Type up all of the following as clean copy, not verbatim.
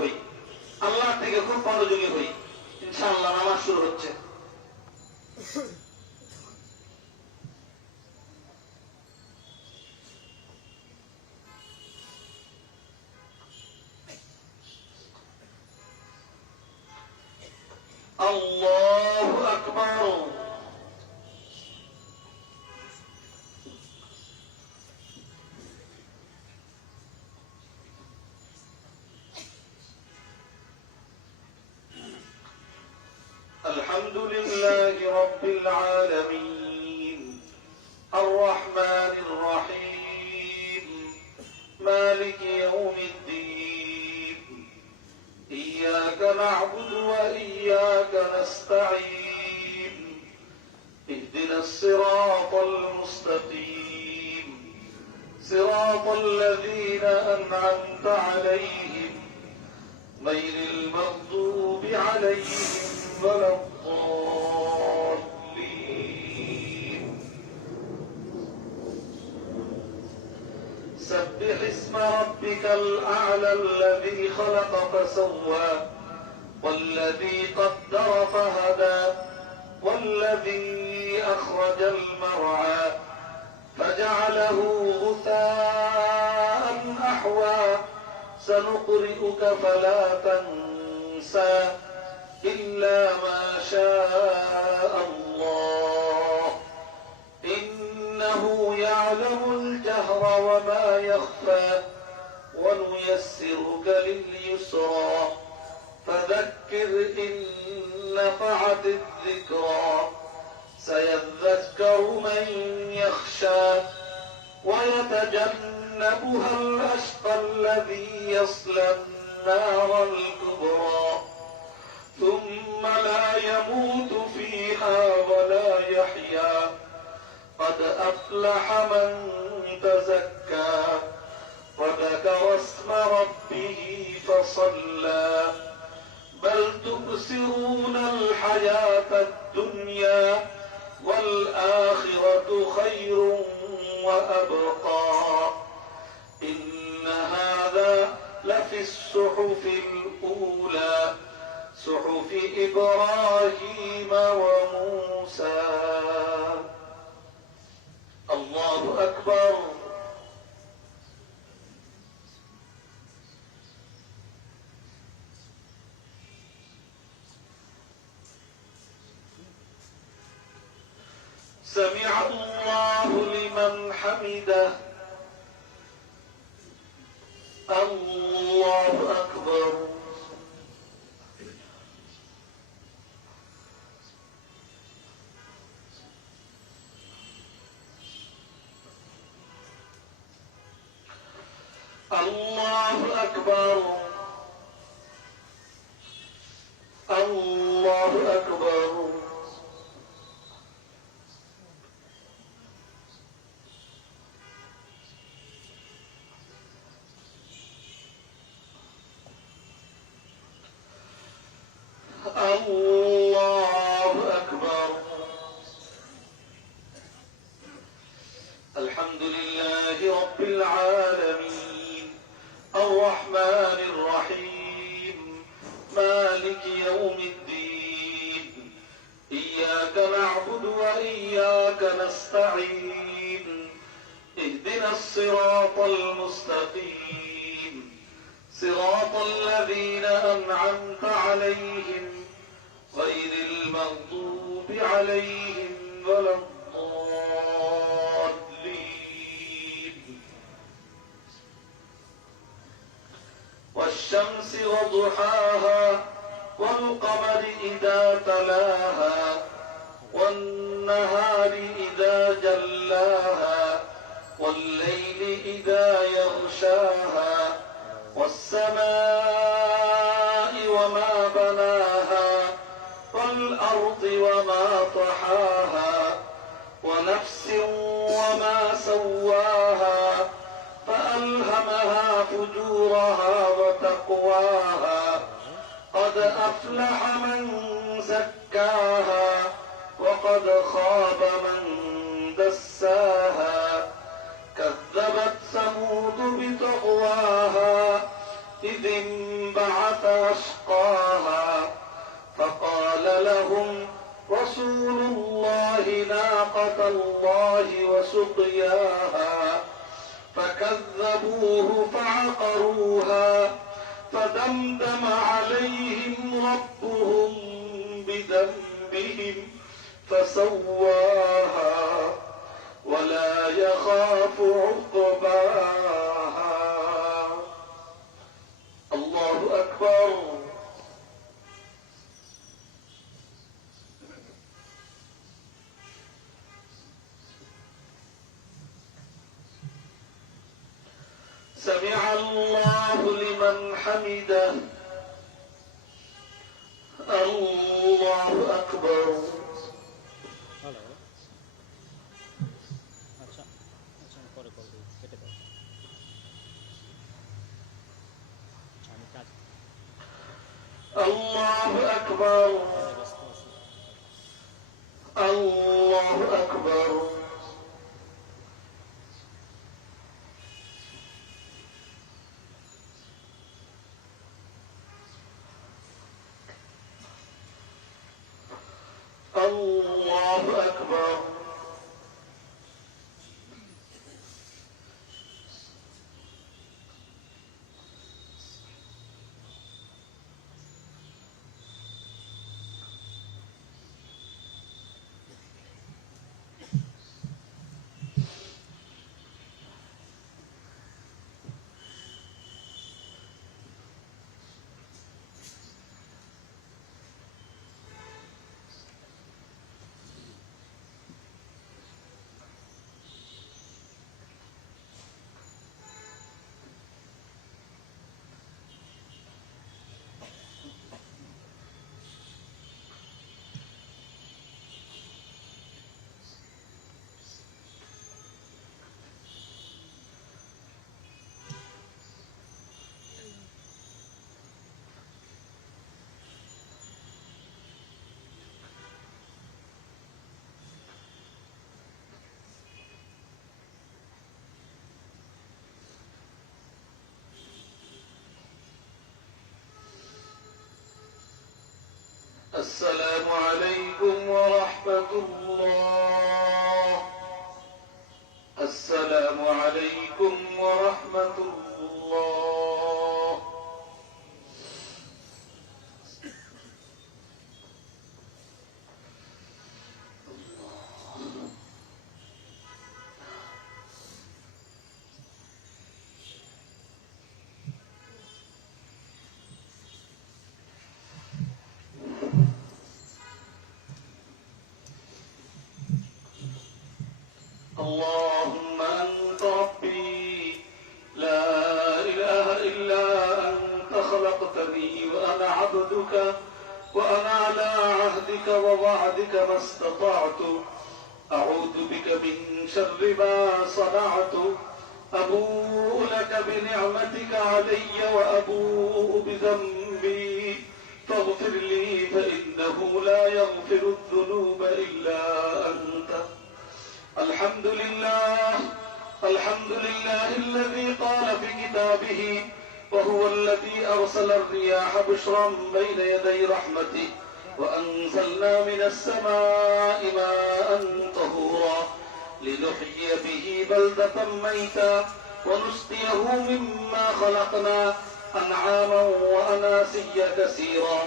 হই, আল্লাহ থেকে খুব মনোযোগী হই। ইনশাআল্লাহ নামাজ শুরু হচ্ছে। আল্লাহু আকবার। الحمد لله رب العالمين الرحمن الرحيم مالك يوم الدين إياك نعبد وإياك نستعين اهدنا الصراط المستقيم صراط الذين أنعمت عليهم غير المغضوب عليهم ولا الضالين. سبح اسم ربك الأعلى الذي خلق فسوى والذي قدر فهدى والذي أخرج المرعى فجعله غثاء أحوى سنقرئك فلا تنسى إلا ما شاء الله إنه يعلم الجهر وما يخفى ونيسرك لليسرى فذكر إن نفعت الذكرى سيذكر من يخشى ويتجنبها الأشقى الذي يصلى النار الكبرى ثم لا يموت فيها ولا يحيا قد أفلح من تزكى وذكر اسم ربه فصلى بل تؤثرون الحياة الدنيا والآخرة خير وأبقى إن هذا لفي الصحف الأولى صحف إبراهيم وموسى. الله أكبر. سمع الله لمن حمده. الله أكبر. الله أكبر. الله أكبر. الله أكبر. الحمد لله رب العالمين الرحمن الرحيم مالك يوم الدين إياك نعبد وإياك نستعين اهدنا الصراط المستقيم صراط الذين أنعمت عليهم غير المغضوب عليهم ولا الضالين. والشمس وضحاها والقمر إذا تلاها والنهار إذا جلاها والليل إذا يغشاها والسماء وما بناها والأرض وما طحاها ونفس وما سواها فألهمها فجورها وتقواها قد أفلح من زكاها وقد خاب من دساها كذبت ثمود بطغواها إذ انبعث أشقاها فقال لهم رسول الله ناقة الله وسقياها فكذبوه فعقروها فدمدم عليهم ربهم بذنبهم فسواها ولا يخاف عقباها. الله أكبر. سمع الله لمن حمده. الله أكبر. الله أكبر. الله أكبر. الله أكبر. السلام عليكم ورحمة الله. السلام عليكم ورحمة الله. اللهم أنت ربي لا إله إلا أنت خلقتني وأنا عبدك وأنا على عهدك ووعدك ما استطعت أعوذ بك من شر ما صنعت أبوء لك بنعمتك علي وأبوء بذنبي فاغفر لي فإنه لا يغفر الذنوب إلا أنت. الحمد لله. الحمد لله الذي قال في كتابه وهو الذي أرسل الرياح بشرا بين يدي رحمته وأنزلنا من السماء ماء طهورا لنحيي به بلدة ميتا ونسقيه مما خلقنا أنعاما وأناسيا كثيرا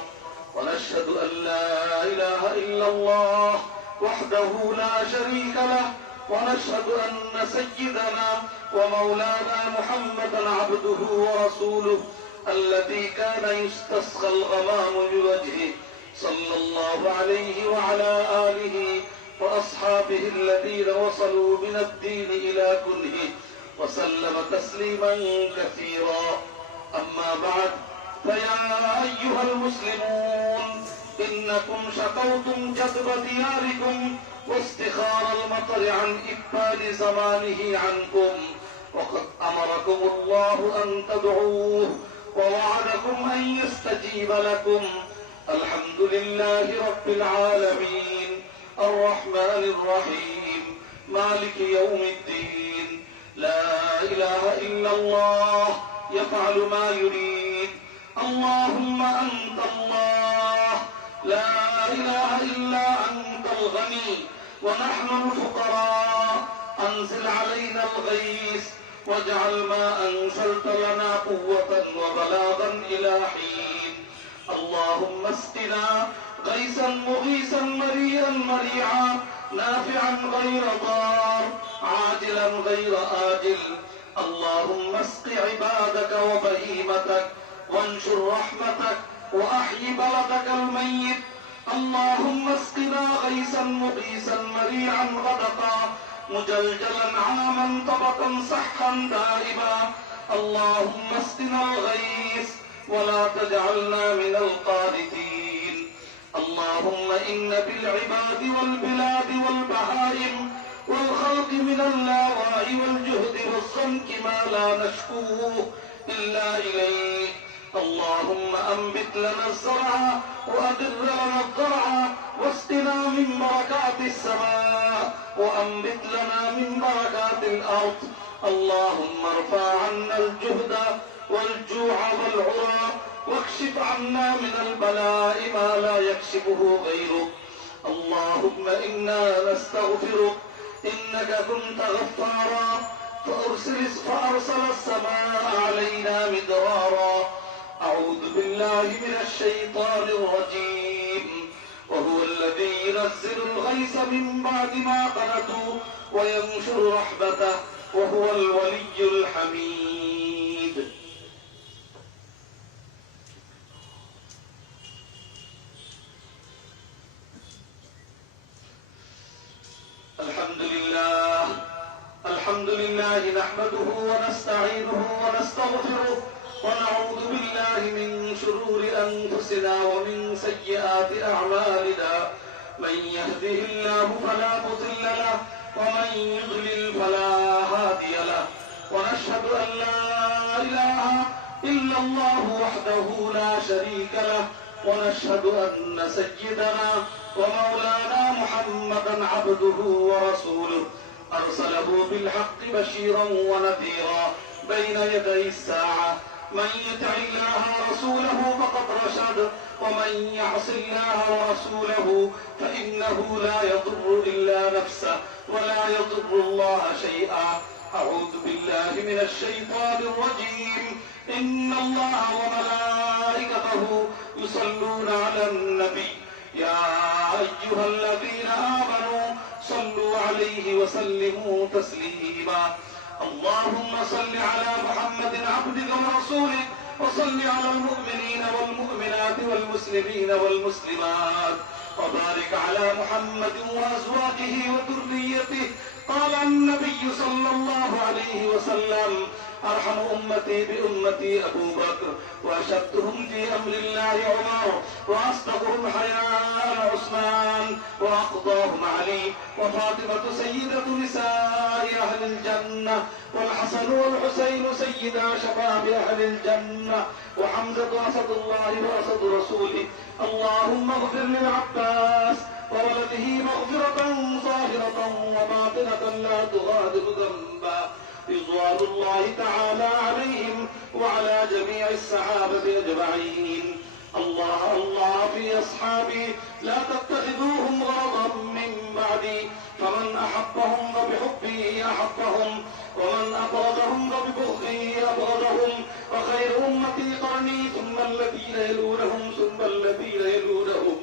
ونشهد أن لا إله إلا الله وحده لا شريك له ونشهد أن سيدنا ومولانا محمدا عبده ورسوله الذي كان يستسقى الغمام بوجهه صلى الله عليه وعلى آله وأصحابه الذين وصلوا من الدين إلى كله وسلم تسليما كثيرا. أما بعد فيا أيها المسلمون إنكم شكوتم جذب دياركم واستخار المطر عن إقبال زمانه عنكم وقد أمركم الله أن تدعوه ووعدكم أن يستجيب لكم. الحمد لله رب العالمين الرحمن الرحيم مالك يوم الدين لا إله إلا الله يفعل ما يريد ونحن الفقراء أنزل علينا الغيث واجعل ما أنزلت لنا قوة وبلاغا إلى حين. اللهم اسقنا غيثا مغيثا مريئا مريعا نافعا غير ضار عاجلا غير آجل. اللهم اسق عبادك وبهيمتك وانشر رحمتك وأحي بلدك الميت. اللهم اسقنا غيثا مغيثا مريعا غدقا مجلجلا عاما طبقا صحا دائما. اللهم اسقنا الغيث ولا تجعلنا من القانتين. اللهم إن بالعباد والبلاد والبهائم والخلق من اللاواء والجهد والصمت ما لا نشكوه إلا إليك. اللهم أنبت لنا الزرع وأدر لنا الضرع واسقنا من بركات السماء وأنبت لنا من بركات الأرض. اللهم ارفع عنا الجهد والجوع والعرى واكشف عنا من البلاء ما لا يكشفه غيرك. اللهم إنا نستغفرك إنك كنت غفارا فأرسل السماء علينا مدرارا. أعوذ بالله من الشيطان الرجيم. وهو الذي ينزل الغيث من بعد ما قنطوا وينشر رحمته وهو الولي الحميد. الحمد لله نحمده ونستعينه ونستغفره ونعوذ بالله من شرور أنفسنا ومن سيئات أعمالنا. من يهده الله فلا مضل له ومن يضلل فلا هادي له. ونشهد أن لا إله إلا الله وحده لا شريك له. ونشهد أن سيدنا ومولانا محمدا عبده ورسوله أرسله بالحق بشيرا ونذيرا بين يدي الساعة. من يطع الله ورسوله فقد رشد ومن يعص الله ورسوله فإنه لا يضر إلا نفسه ولا يضر الله شيئا. أعوذ بالله من الشيطان الرجيم. إن الله وملائكته يصلون على النبي يا أيها الذين آمنوا صلوا عليه وسلموا تسليما. اللهم صل على محمد عبدك ورسولك وصل على المؤمنين والمؤمنات والمسلمين والمسلمات وبارك على محمد وأزواجه وذريته. قال النبي صلى الله عليه وسلم أرحم أمتي بأمتي أبو بكر وأشدهم في أمر الله عمر وأصدقهم حياء عثمان وأقضاهم علي وفاطمة سيدة نساء أهل الجنة والحسن والحسين سيدا شباب أهل الجنة وحمزة أسد الله وأسد رسوله. اللهم اغفر للعباس وولده مغفرة ظاهرة وباطنة لا تغادر ذنبا. رضوان الله تعالى عليهم وعلى جميع الصحابة أجمعين. الله الله في أصحابي لا تتخذوهم غرضا من بعدي. فمن أحبهم فبحبه أحبهم ومن أبغضهم فببغضه أبغضهم. وخير أمتي قرني ثم الذين يلونهم ثم الذين يلونهم.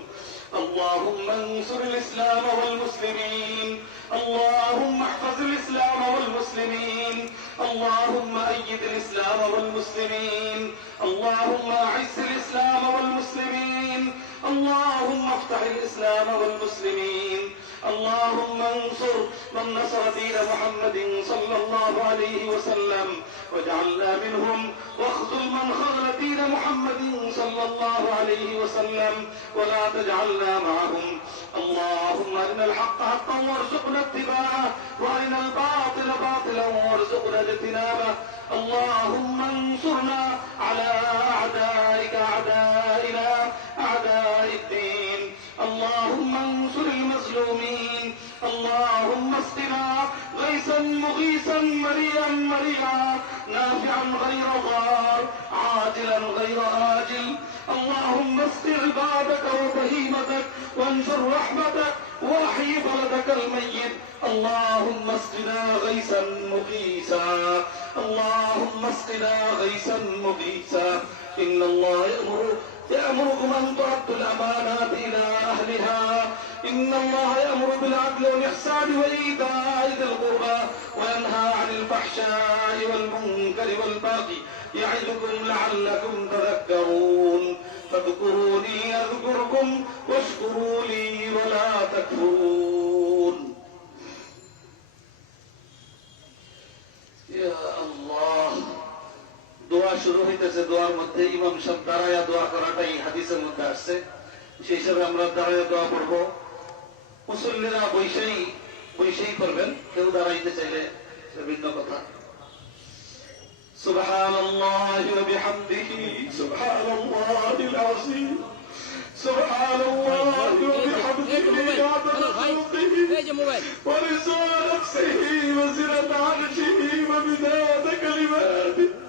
اللهم انصر الإسلام والمسلمين. اللهم احفظ الإسلام والمسلمين. اللهم أيد الإسلام والمسلمين. اللهم أعز الإسلام والمسلمين. اللهم افتح الإسلام والمسلمين. اللهم انصر من نصر دين محمد صلى الله عليه وسلم واجعلنا منهم واخذل من خذل دين محمد صلى الله عليه وسلم ولا تجعلنا معهم. اللهم أرنا الحق حقا وارزقنا اتباعه وأرنا الباطل باطلا وارزقنا اجتنابه. اللهم انصرنا على أعدائك أعدائنا أعداء الدين. اللهم انصر المظلومين. اللهم اسقنا غيثا مغيثا مريئا مريعا نافعا غير ضار عاجلا غير آجل. اللهم اسق عبادك وبهيمتك وانشر رحمتك واحيي بلدك اسقنا غيثا مغيثا إن الله يأمركم أن تؤدوا الأمانات إلى أهلها إن الله يأمر بالعدل والإحسان وإيتاء ذي القربى وينهى عن الفحشاء والمنكر والبغي يعظكم لعلكم تذكرون فاذكروني أذكركم واشكروا لي ولا تكفرون يا الله দোয়া শুরু হইতেছে দোয়ার মধ্যে ইমাম সাহেব দাঁড়ায়া দোয়া করাটাই হাদিসের মধ্যে আসছে সেই হিসাবে আমরা দাঁড়ায়া দোয়া করব মুসল্লিরা বৈশেই করবেন কেউ দাঁড়াইতে চাইলে ভিন্ন কথা সুবহানাল্লাহি ওয়া বিহামদিহি সুবহানাল্লাহিল আযীম সুবহানাল্লাহি ওয়া বিহামদিহি আদাদা খালকিহি ওয়া রিজা নাফসিহি ওয়া zinata arshihi wa midada kalimatihi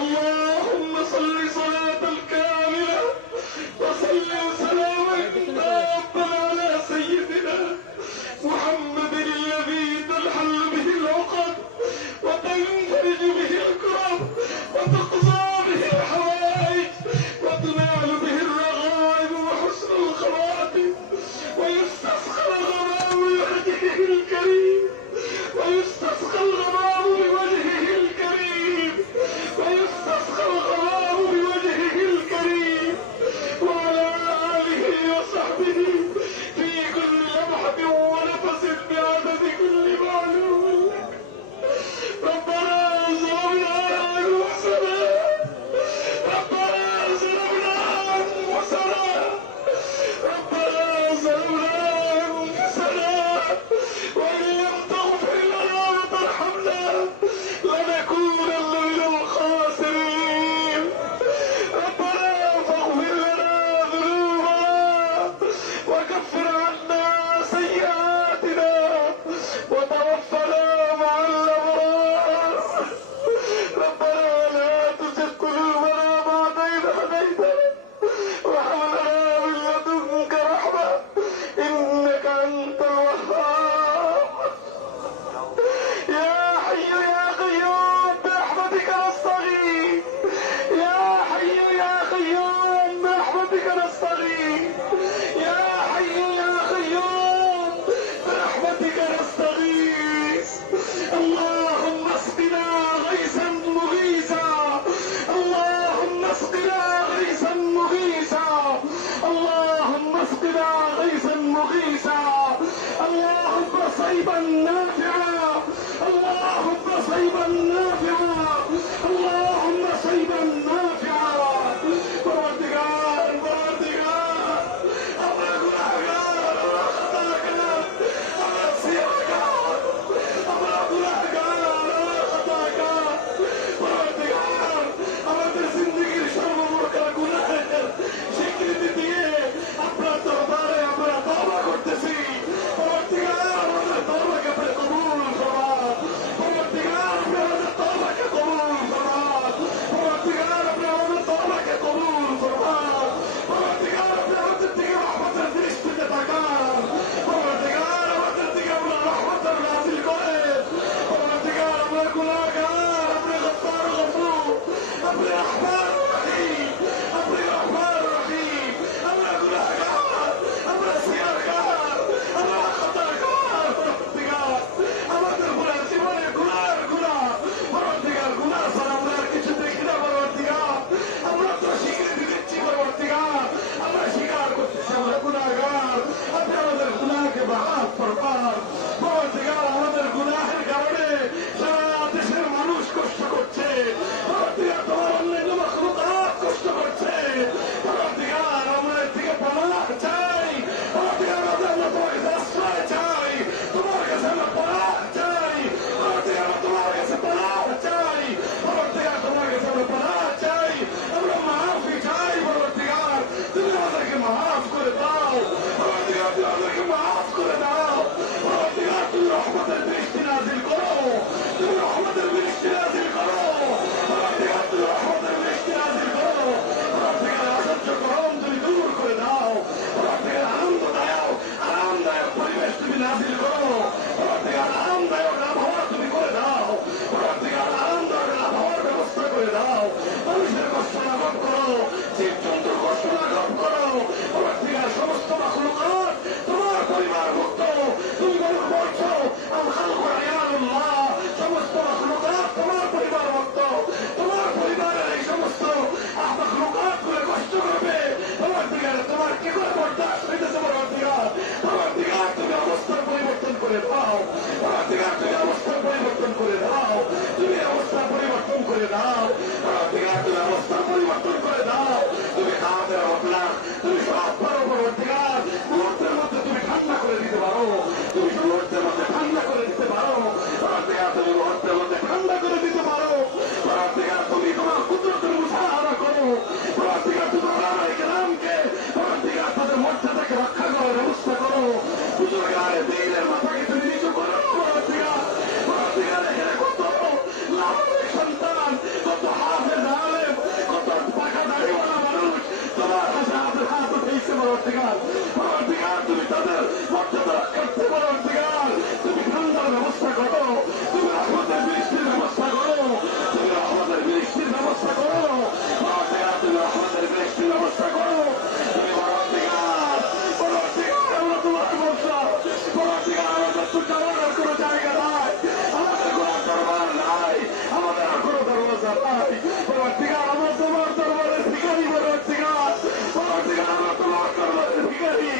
اللهم صل صلاة كاملة وسلم سلاما تاما على سيدنا محمد الذي تنحل به العقد وتنفرج به الكرب وتقضى به الحوائج وتنال به الرغائب وحسن الخواتم ويستسقى الغمام بوجهه الكريم ويستسقى الغمام بوجهه الكريم ويستسقى الغمام بوجهه الكريم وعلى آله وصحبه في كل لمحة ونفس بعدد كل معلوم ربنا ظلمنا أنفسنا ربنا ظلمنا أنفسنا ربنا ظلمنا أنفسنا وإن لم تغفر لنا وترحمنا لنكونن من الخاسرين ربنا فاغفر لنا ذنوبنا وكفر عنا سيئاتنا وتوفنا مع الأبرار ربنا لا تزغ قلوبنا بعد إذ هديتنا وهب لنا من لدنك رحمة إنك أنت الوهاب يا حي يا قيوم برحمتك نستغيث يا حي يا قيوم برحمتك نستغيث يا حي يا قيوم برحمتك نستغيث اللهم اسقنا غيثا مغيثا اللهم اسقنا غيثا مغيثا اللهم اسقنا غيثا مغيثا اللهم صيبا نافعا اللهم صيبا نافعا اللهم صيبا نافعا بردقان أبرك الأحقان أبرك خطاك أبرك سيرك أبرك الأحقان أبرك خطاك بردقان أبرك زندگی شرم مرکا گناه شکل دیدیه أبرك تغباره أبرك توبه کرتسی بردقان أبرك توبه كبر قبول فرما بردقان أبرك توبه كبر ব্যবস্থা করো। তুমি পরবর্তীকার আমরা তোমার বংশা, পরবর্তীকার আমাদের তো যাওয়ার কোনো জায়গা নাই, আমাদের কোনো দরবার নাই, আমাদের আর কোনো দরওয়াজা নাই। পরবর্তীকার আমরা তোমার দরবারের ভিখারি, পরবর্তীকার আমরা তোমার দরবারের ভিখারি।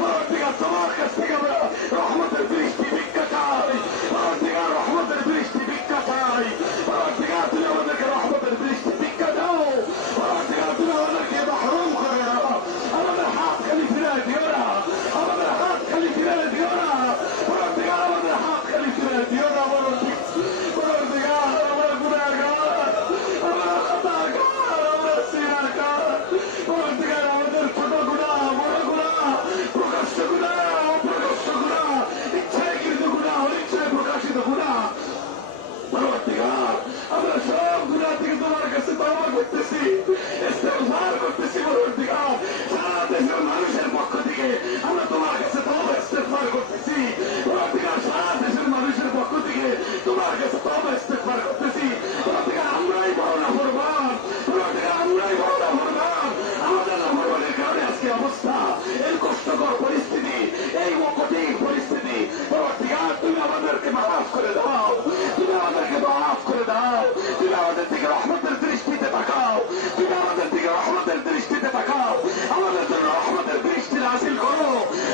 পরবর্তীকার তোমার কাছ থেকে আমরা রহমতের বৃষ্টি ভিক্ষা চাই, পরবর্তীকার রহমতের বৃষ্টি ভিক্ষা চাই। পরবর্তীকার তুমি আমাদেরকে রহমতের বৃষ্টি ভিক্ষা দাও, পরবর্তীকার তুমি আমাদেরকে মাহরুম করে দাও। আমাদের হাত খালি ফিরাই দিও না, আমাদের হাত খালি ফিরাই দিও না, পরবর্তীকার আমাদের হাত খালি ফিরাই দিও না। পরবর্তীকার আমরা গুনাহগার, আমরা খাতাকার, আমরা সিনারকার। পরবর্তীকার আমাদের ছোট গুনাহ, বড় গুনাহ, প্রকাশ্য গুনাহ, অপ্রকাশ্য গুনাহ, ইচ্ছাকৃত গুনাহ, অনিচ্ছায় প্রকাশিত গুনাহ, পরবর্তীকার আমরা সব গুনাহ থেকে তোমার কাছে তওবা করতেছি, ইস্তেগফার করতেছি। পরবর্তীকার সারা দেশের মানুষের পক্ষ থেকে আমরা তোমার কাছে তওবা ইস্তেগফার করতেছি। পরবর্তীকার সারা দেশের মানুষের পক্ষ থেকে তোমার কাছে তওবা ইস্তেগফার করতেছি। পরবর্তীকার আমরাই বড় নাফরমান, পরবর্তীকার আমরাই বড় নাফরমান। আমাদের নাফরমানের কারণে আজকে অবস্থা, এই কষ্টকর পরিস্থিতি, এই কঠিন পরিস্থিতি। পরবর্তীকার তুমি আমাদেরকে মাফ করে দাও, তুমি আমাদেরকে মাফ করে দাও, তুমি আমাদের দিকে রহমতের দৃষ্টিতে তাকাও, তুমি আমাদের দিকে রহমতের দৃষ্টিতে তাকাও। আমাদের জন্য রহমতের দৃষ্টি নাযিল করো,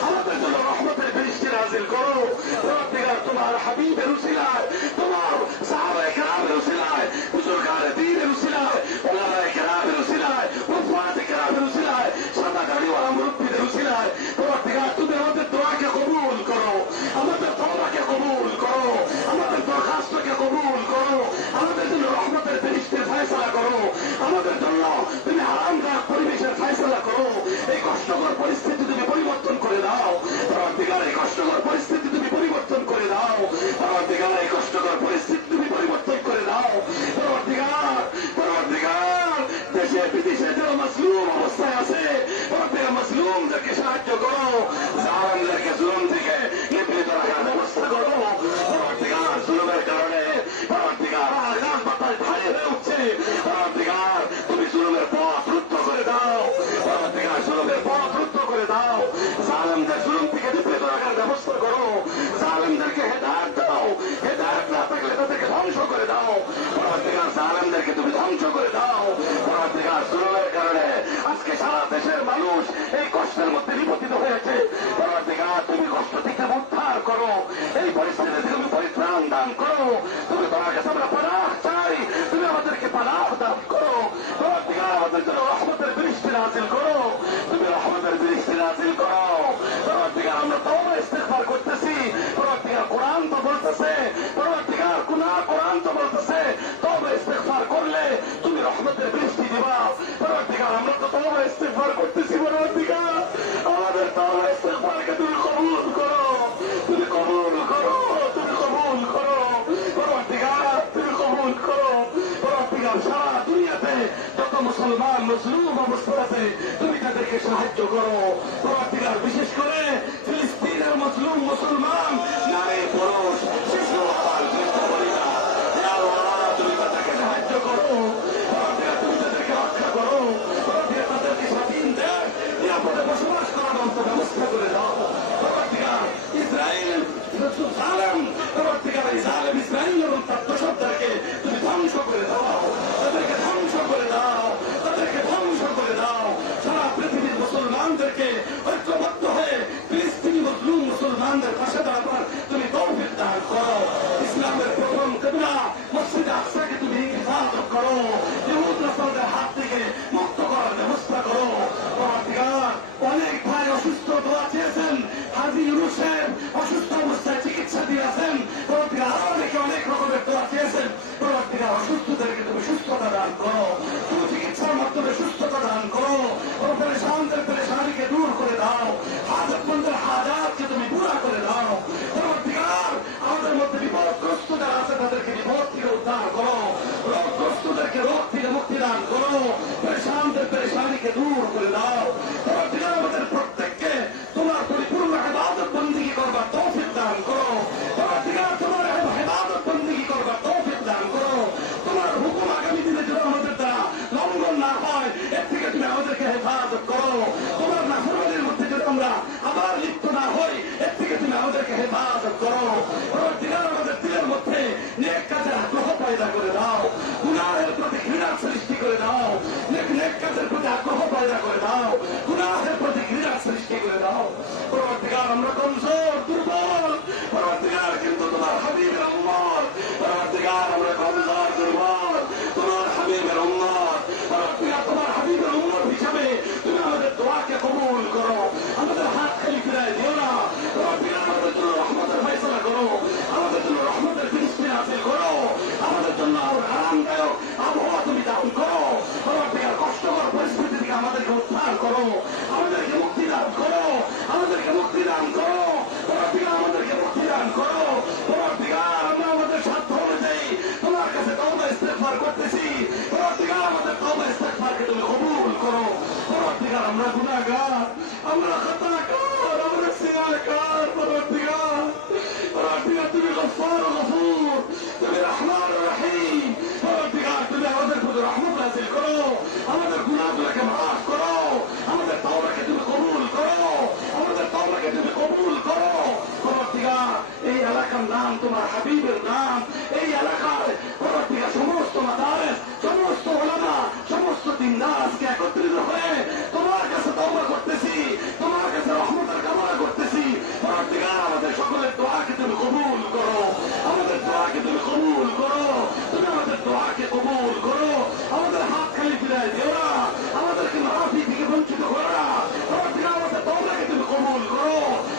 আমাদের জন্য রহমতের দৃষ্টি নাযিল করো। পরবর্তীকার তোমার হাবিবের উসিলায়, তোমার সাহাবায়ে কেরামের উসিলায়, বুজুর্গানে দ্বীনের উসিলায়, উলামায়ে কেরামের উসিলায়, উফাতে কেরামের উসিলায়, সাদা গাড়িওয়ালা মুরব্বিদের উসিলায়, পরবর্তীকার তুমি আমাদের দোয়াকে কবুল করো, আমাদের তওবাকে কবুল করো, আমাদের দরখাস্তকে কবুল করো, আমাদের জন্য রহমতের দৃষ্টির ফয়সালা করো, আমাদের জন্য তুমি আরামদায়ক পরিবেশের ফয়সালা করো। এই কষ্টকর পরিস্থিতি তুমি পরিবর্তন করে দাও, পরবর্তীকার এই কষ্টকর পরিস্থিতি তুমি পরিবর্তন করে দাও, পরবর্তীকার এই কষ্টকর পরিস্থিতি তুমি পরিবর্তন করে দাও। পরবর্তীকার দেশে বিদেশে যারা মাসলুম অবস্থায় আছে, পরবর্তীকার মাসলুমদেরকে সাহায্য করো, জালেমদেরকে জুলুম থেকে নিবৃত রাখার ব্যবস্থা করো। পরবর্তীকার জুলুমের কারণে পরবর্তীকার আকাশ বাতাস ভারী হয়ে উঠছে, পরবর্তীকার তুমি জুলুমের পথ রুদ্ধ করে দাও, পরবর্তীকার জুলুমের পথ রুদ্ধ করে দাও। জালেমদের জুলুম থেকে নিবৃত রাখার ব্যবস্থা করো, জালেমদেরকে হেদায়েত দাও, হেদায়েত না থাকলে তাদেরকে ধ্বংস করে দাও। পরবর্তীকার জালেমদেরকে তুমি ধ্বংস করে দাও। পরবর্তীকার জুলুমের কারণে আজকে সারা দেশের মানুষ এই কষ্টের মধ্যে নিপতিত হয়েছে, পরবর্তীকার তুমি কষ্ট থেকে উদ্ধার করো, এই পরিস্থিতি থেকে তুমি পরিত্রাণ দান করো। তুমি তোমার কাছে আমরা পানাহ চাই, তুমি আমাদেরকে পানাহ দান করো। পরবর্তীকার আমাদের জন্য রহমতের দৃষ্টি নাযিল করো, তুমি রহমতের দৃষ্টি নাযিল করো। পরবর্তীকার আমরা তওবা ইস্তেগফার করতেছি, পরবর্তীকার কোরআন তো বলতেছে, পরবর্তীকার কোরআন তো বলতেছে তওবা ইস্তেগফার করলে তুমি রহমতের বৃষ্টি দিবা। পরবর্তীকার আমরা তো তওবা ইস্তেগফার করতেছি, পরবর্তীকার আমাদের তওবা ইস্তেগফারকে তুমি কবুল করো, তুমি কবুল করো, তুমি কবুল করো। পরবর্তীকার তুমি কবুল করো। পরবর্তীকার সারা দুনিয়াতে যত মুসলমান মজলুম অবস্থায় আছে তুমি তাদেরকে সাহায্য করো। পরবর্তীকার বিশেষ করে ফিলিস্তিনের মজলুম মুসলমান নারী পুরুষ শিশু আবাল বৃদ্ধ মহিলা, হে আল্লাহ তুমি তাদেরকে সাহায্য করো, পরবর্তীকার তুমি তাদেরকে রক্ষা করো, পরবর্তীকার তাদেরকে স্বাধীন দেশ নিরাপদে বসবাস করার মতো ব্যবস্থা করে দাও। পরবর্তীকার ইসরায়েল জালেম, পরবর্তীকার জালেম ইসরায়েল এবং তার দোসরদেরকে তুমি ধ্বংস করে দাও, তাদেরকে ধ্বংস করে দাও, তাদেরকে ধ্বংস করে দাও। সারা পৃথিবীর মুসলমানদেরকে ঐক্যবদ্ধ হয়ে ফিলিস্তিনি মজলুম মুসলমানদের পাশে দাঁড়াবার তুমি তৌফিক দান করো। ইসলামের প্রথম কিবলা মসজিদে আকসাকে তুমি হেফাজত করো, ইহুদ নাসারাদের হাত থেকে মুক্ত করার ব্যবস্থা করো। পরবর্তীকার অনেক ভাই অসুস্থ দোয়া চেয়েছেন, হাজী ইউনূস সাহেব অসুস্থ অবস্থায় চিকিৎসা দিয়েছেন, পরবর্তীকার আরো অনেকে অনেক রকমের দোয়া চেয়েছেন। পরবর্তীকার অসুস্থদেরকে তুমি সুস্থতা দান করো, তুমি চিকিৎসার মাধ্যমে সুস্থতা দান করো, পরেশানদের পরেশানিকে দূর করে দাও, হাজতমন্দের হাজাতকে তুমি পুরা করে দাও। পরবর্তীকার আমাদের মধ্যে বিপদগ্রস্ত যারা আছে তাদেরকে বিপদ থেকে উদ্ধার করো, রোগগ্রস্তদেরকে রোগ থেকে মুক্তি দান করো, পরেশানদের পরেশানিকে দূর করে দাও। পরবর্তীকার আমাদের প্রত্যেককে তোমার পরিপূর্ণ ইবাদত বন্দেগী করবার তৌফিক দান করো। পরবর্তীকার তোমার ইবাদত বন্দেগী করবার তৌফিক দান করো। তোমার হুকুম আগামী দিনে যেন আমাদের দ্বারা লঙ্ঘন না হয় এর থেকে তুমি আমাদেরকে হেফাজত আমাদেরকে উদ্ধার করো, আমাদেরকে মুক্তি দান করো, আমাদেরকে মুক্তি দান করো, পরবর্তীকার আমাদেরকে মুক্তি দান করো, পরবর্তীকার আমরা আমাদের সাধ্য অনুযায়ী তোমার কাছে তওবা ইস্তেগফার করতেছি, পরবর্তীকার আমাদের তওবা ইস্তেগফারকে তুমি কবুল করো, পরবর্তীকার আমরা গুনাহগার, আমরা খাতাকার, আমরা সিনাকার, পরবর্তীকার তুমি গফফার ও গফুর, তুমি রহমান ও রহিম, পরবর্তীকার তুমি আমাদের প্রতি রহমত নাযিল করো, আমাদের গুনাহগুলোকে মাফ করো, আমাদের তওবাকে তুমি কবুল করো, আমাদের তওবাকে তুমি কবুল করো, পরবর্তীকার এই এলাকার নাম তোমার হাবিবের নাম, এই এলাকায় পরবর্তীকার সমস্ত মাদারিস, সমস্ত উলামা, সমস্ত দিনদার আজকে একত্রিত হয়ে তোমার কাছে তওবা করতেছি, তোমার কাছে রহমতের কামনা করতেছি, পরবর্তীকার আমাদের সকলের দোয়াকে তুমি কবুল করো, আমাদের দোয়াকে তুমি কবুল করো, তুমি আমাদের দোয়াকে কবুল করো, আমাদের হাত খালি ফিরাই দিও না, আমাদেরকে মাফি থেকে বঞ্চিত করো না, পরবর্তীকার আমাদের তওবাকে তুমি কবুল করো,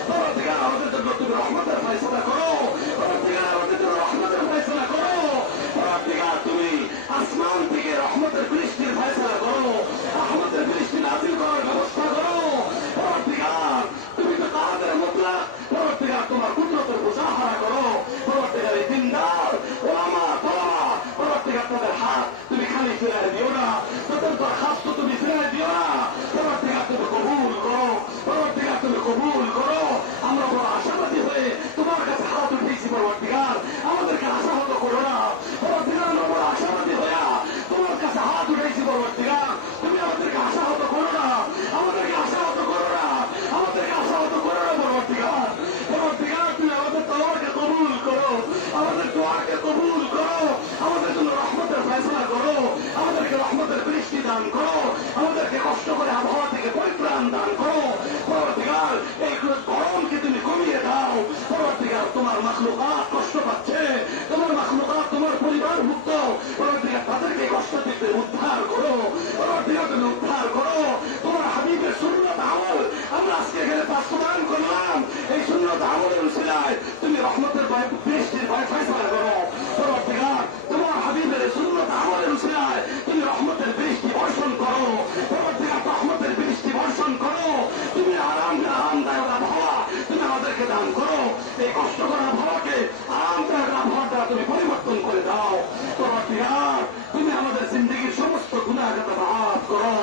পরবর্তীকার আমাদের জন্য তুমি রহমতের ফয়সালা করো, পরবর্তীকার আমাদের জন্য রহমতের ফয়সালা করো, পরবর্তীকার তুমি আসমান থেকে রহমতের বৃষ্টির ফয়সালা করো, রহমতের বৃষ্টি নাযিল করার ব্যবস্থা করো, পরবর্তীকার তুমি তো কাদের মুতলাক, পরবর্তীকার তোমার কুদরতের মুজাহারা করো, পরবর্তীকার এই দিনদার ওলামা তোলামা, পরবর্তীকার তাদের হাত তুমি খালি ফিরাই দিও না, তাদের দরখাস্ত তুমি ফিরাই দিও না, পরবর্তীকার তুমি কবুল করো, পরবর্তীকার তুমি কবুল করো, আমরা বড় আশাবাদী হয়ে তোমার কাছে হাত উঠেছি, পরবর্তীকার আমাদেরকে আশাহত করো না, পরবর্তীকার আমরা বড় আশাবাদী হইয়া তোমার কাছে হাত উঠেছি, পরবর্তীকার তুমি আমাদেরকে আশাহত করো না, আমাদেরকে আশাহত করো না, আমাদেরকে আশাহত করো না, পরবর্তীকার পরবর্তীকার তুমি আমাদের তওবাকে কবুল করো, আমাদের দোয়াকে কবুল করো, আমাদের জন্য রহমতের ফয়সালা করো, আমাদেরকে রহমতের বৃষ্টি দান করো, আমাদেরকে কষ্ট করে আবহাওয়া থেকে পরিত্রাণ দান করো, পরবর্তীকার এই গরমকে তুমি কমিয়ে দাও, পরবর্তীকার তোমার মাখলুকাত কষ্ট পাচ্ছে, তোমার মাখলুকাত তোমার পরিবার ভুক্ত, পরবর্তীকার তাদেরকে কষ্ট থেকে উদ্ধার করো, পরবর্তীকার তুমি উদ্ধার করো, তোমার হাবিবের সুন্নাত আমল আমরা আজকে এখানে বাস্তবায়ন করলাম, এই সুন্নাত আমলের উসিলায় তুমি রহমতের বৃষ্টির ফয়সালা করো, পরবর্তীকার তোমার হাবিবের সুন্নাত আমলের উসিলায় তুমি রহমতের বৃষ্টি বর্ষণ করো, পরবর্তীকার রহমতের বৃষ্টি বর্ষণ করো, তুমি আরামদায়ক আবহাওয়া তুমি আমাদেরকে দান করো, এই কষ্টকর আবহাওয়াকে আরামদায়ক আবহাওয়া দ্বারা তুমি পরিবর্তন করে দাও, পরবর্তীকার তুমি আমাদের জিন্দগির সমস্ত গুনাহকে মাফ করো,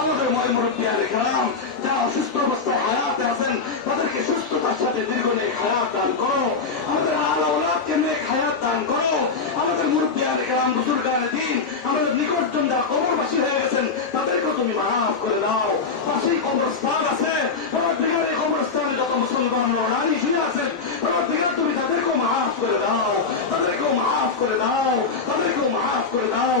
আমাদের ময় মুরব্বিয়ানে কেরাম যারা অসুস্থ অবস্থায় হায়াতে আছেন তাদেরকে সুস্থতার সাথে দীর্ঘ নেক হায়াত দান করো, আমাদের আলা ওলাদকে নেক হায়াত দান করো, আমাদের মুরব্বিয়ানে কেরাম বুজুর্গানে দিন আমাদের নিকটজন যারা কবরবাসী হয়ে গেছেন তাদেরকেও তুমি মাফ করে দাও, পাশেই কবরস্থান আছে, পরবর্তীকার এই কবরস্থানে যত মুসলমান রানী শুয়ে আছেন, পরবর্তীকার তুমি তাদেরকেও মাফ করে দাও, তাদেরকেও মাফ করে দাও, তাদেরকেও মাফ করে দাও,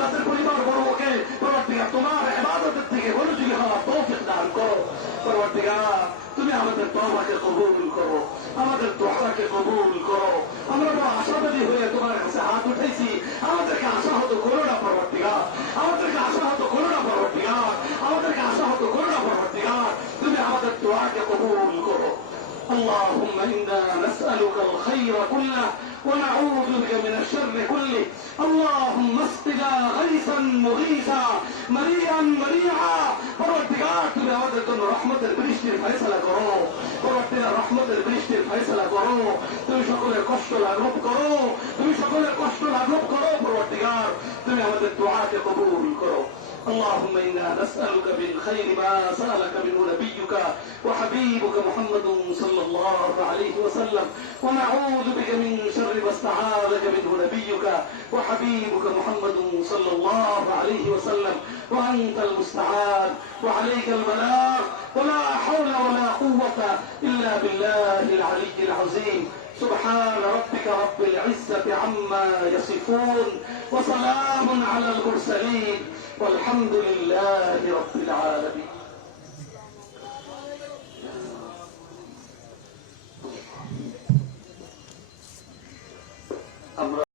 তাদের পরিবার বর্গকে পরবর্তীকার তোমার ইবাদতের থেকে মনোযোগী হওয়ার তৌফিক দান করো, পরবর্তীকার তুমি আমাদের তওবাকে কবুল করো, আমাদের দোয়াকে কবুল করো, আমরা বড় আশাবাদী হয়ে তোমার কাছে হাত উঠেছি, আমাদেরকে আশাহত করো না, পরবর্তীকার আমাদেরকে আশাহত করো না, পরবর্তীকার আমাদেরকে আশাহত করো না, পরবর্তীকার তুমি আমাদের দোয়াকে কবুল করো। اللهم إنا نسألك الخير كله ونعوذ بك من الشر كله، اللهم اسقنا غيثا مغيثا مريئا مريعا، পরবর্তীকার তুমি আমাদের জন্য রহমতের বৃষ্টির ফয়সালা করো, পরবর্তীকার রহমতের বৃষ্টির ফয়সালা করো, তুমি সকলের কষ্ট লাঘব করো, তুমি সকলের কষ্ট লাঘব করো, পরবর্তীকার তুমি আমাদের দোয়াকে কবুল করো। اللهم إنا نسألك من خير ما سألك منه نبيك وحبيبك محمد صلى الله عليه وسلم، ونعوذ بك من شر ما استعاذك منه نبيك وحبيبك محمد صلى الله عليه وسلم، وأنت المستعان وعليك البلاغ، ولا حول ولا قوة إلا بالله العلي العظيم، سبحان ربك رب العزة عما يصفون، وسلام على المرسلين، والحمد لله رب العالمين।